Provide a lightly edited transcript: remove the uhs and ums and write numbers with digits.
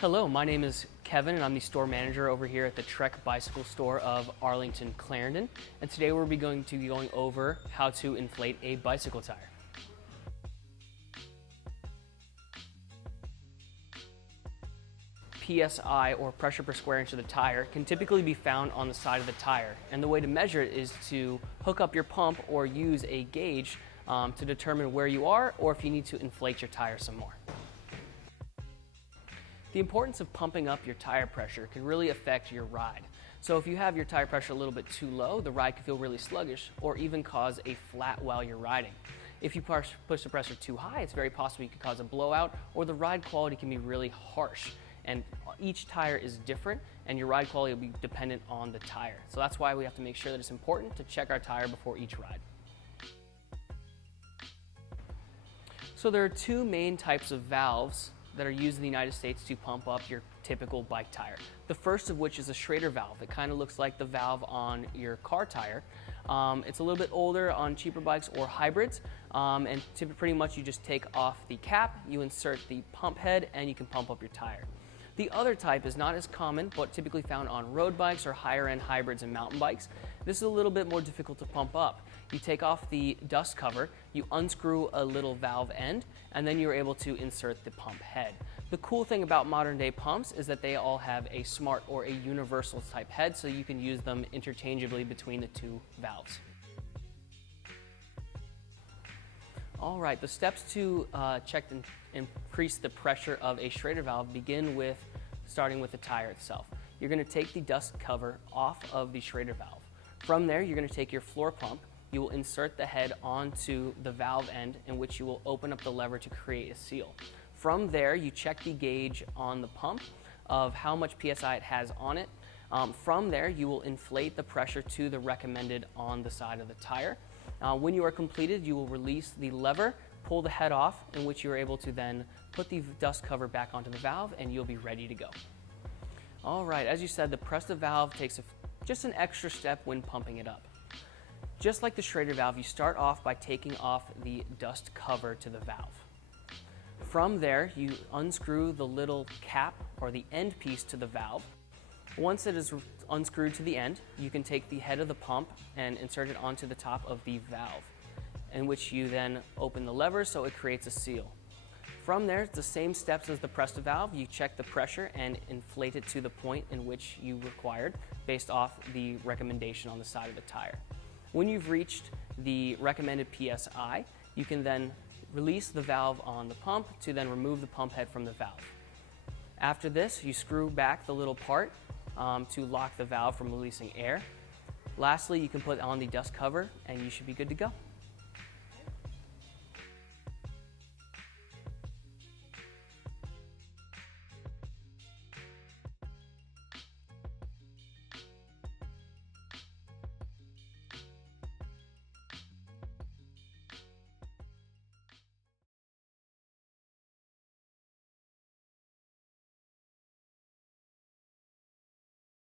Hello, my name is Kevin and I'm the store manager over here at the Trek Bicycle Store of Arlington, Clarendon. And today we'll be going over how to inflate a bicycle tire. PSI, or pressure per square inch of the tire, can typically be found on the side of the tire. And the way to measure it is to hook up your pump or use a gauge to determine where you are or if you need to inflate your tire some more. The importance of pumping up your tire pressure can really affect your ride. So if you have your tire pressure a little bit too low, the ride can feel really sluggish or even cause a flat while you're riding. If you push the pressure too high, it's very possible you could cause a blowout, or the ride quality can be really harsh. And each tire is different and your ride quality will be dependent on the tire. So that's why we have to make sure that it's important to check our tire before each ride. So there are two main types of valves that are used in the United States to pump up your typical bike tire. The first of which is a Schrader valve. It kind of looks like the valve on your car tire. It's a little bit older on cheaper bikes or hybrids, and pretty much you just take off the cap, you insert the pump head, and you can pump up your tire. The other type is not as common, but typically found on road bikes or higher end hybrids and mountain bikes. This is a little bit more difficult to pump up. You take off the dust cover, you unscrew a little valve end, and then you're able to insert the pump head. The cool thing about modern day pumps is that they all have a smart or a universal type head, so you can use them interchangeably between the two valves. All right, the steps to check and increase the pressure of a Schrader valve begin with starting with the tire itself. You're going to take the dust cover off of the Schrader valve. From there, you're going to take your floor pump. You will insert the head onto the valve end, in which you will open up the lever to create a seal. From there, you check the gauge on the pump of how much PSI it has on it. From there, you will inflate the pressure to the recommended on the side of the tire. When you are completed, you will release the lever, pull the head off, in which you are able to then put the dust cover back onto the valve, and you'll be ready to go. All right, as you said, the press the valve takes just an extra step when pumping it up. Just like the Schrader valve, you start off by taking off the dust cover to the valve. From there, you unscrew the little cap or the end piece to the valve. Once it is unscrewed to the end, you can take the head of the pump and insert it onto the top of the valve, in which you then open the lever so it creates a seal. From there, it's the same steps as the press the valve. You check the pressure and inflate it to the point in which you required based off the recommendation on the side of the tire. When you've reached the recommended PSI, you can then release the valve on the pump to then remove the pump head from the valve. After this, you screw back the little part to lock the valve from releasing air. Lastly, you can put on the dust cover and you should be good to go.